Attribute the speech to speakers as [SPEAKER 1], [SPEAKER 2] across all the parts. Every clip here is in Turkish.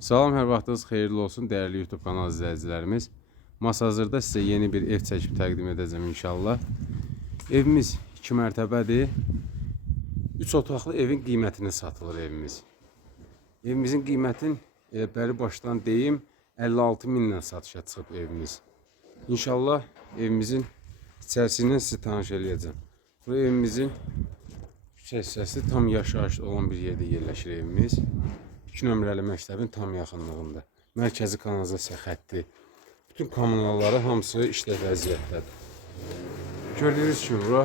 [SPEAKER 1] Salam, hər vaxtınız xeyirli olsun, dəyərli YouTube kanal izləyicilərimiz. Masa hazırda sizə yeni bir ev çəkib təqdim edəcəm inşallah. Evimiz 2 mərtəbədir. 3 otaqlı evin qiymətini satılır evimiz. Evimizin qiymətin elə bəri başdan deyim 56 minlə satışa çıxıb evimiz. İnşallah evimizin içərisindən sizi tanış eləyəcəm. Bu evimizin küçə hissəsi tam yaşayış olan bir yerdə yerləşir evimiz. 2 nömrəli məktəbin tam yaxınlığında. Mərkəzi kanalizasiya xətti. Bütün kommunalları hamısı işlə vəziyyətdədir. Gördüyünüz kimi bura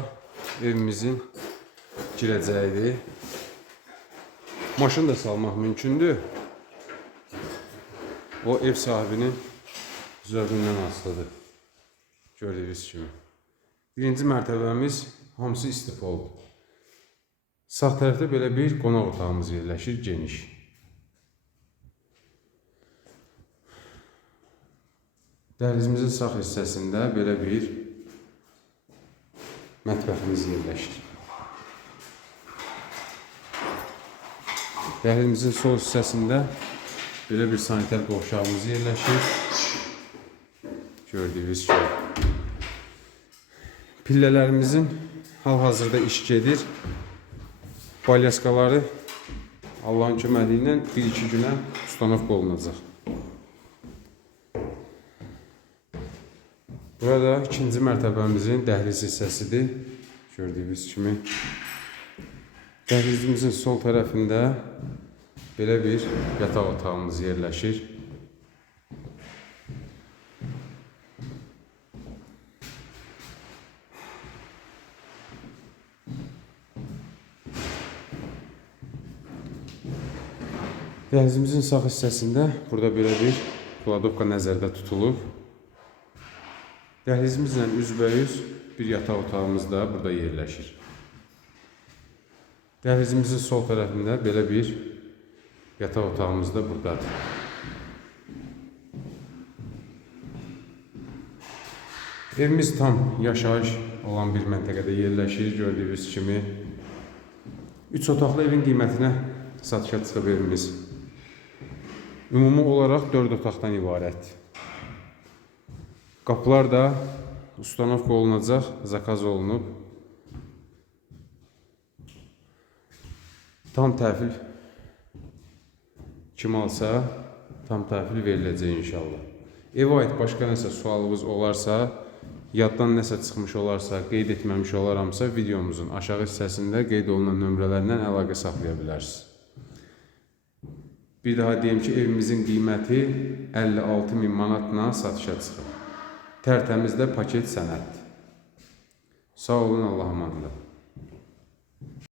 [SPEAKER 1] evimizin girəcəyidir. Maşın da salmaq mümkündür. O ev sahibinin zövqündən asılıdır. Gördüyünüz kimi. Birinci mərtəbəmiz hamısı istifoldur. Sağ tərəfdə belə bir qonaq otağımız yerləşir, geniş. Dəhlizimizin sağ hissəsində belə bir mətbəximiz yerləşir. Dəhlizimizin sol hissəsində belə bir sanitar qovşağımız yerləşir. Gördüyünüz kimi. Pillələrimizin hal-hazırda iş gedir. Balyaskaları Allahın köməliyi ilə 1-2 günə ustanovka olunacaq. Burada ikinci mərtəbəmizin dəhliz hissəsidir. Gördüyünüz kimi. Dəhlizimizin sol tərəfində belə bir yataq otağımız yerləşir. Dəhlizimizin sağ hissəsində burada belə bir kladovka nəzərdə tutulub. Dəhlizimizlə üzbəyüz bir yataq otağımız da burada yerləşir. Dəhlizimizin sol tərəfində belə bir yataq otağımız da buradadır. Evimiz tam yaşayış olan bir məntəqədə yerləşir, gördüyünüz kimi. 3 otaqlı evin qiymətinə satışa çıxıb evimiz. Ümumi olaraq 4 otaqdan ibarətdir. Qapılar da ustanovka olunacaq, zakaz olunub. Tam təhvil kim alsa, tam təhvil veriləcək inşallah. Evə aid başqa nəsə sualınız olarsa, yaddan nəsə çıxmış olarsa, qeyd etməmiş olaramsa, videomuzun aşağı hissəsində qeyd olunan nömrələrlə əlaqə saxlaya bilərsiniz. Bir daha deyim ki, evimizin qiyməti 56 min manatla satışa çıxıb. Tərtəmizdə paket sənəddir. Sağ olun, Allah'a emanet.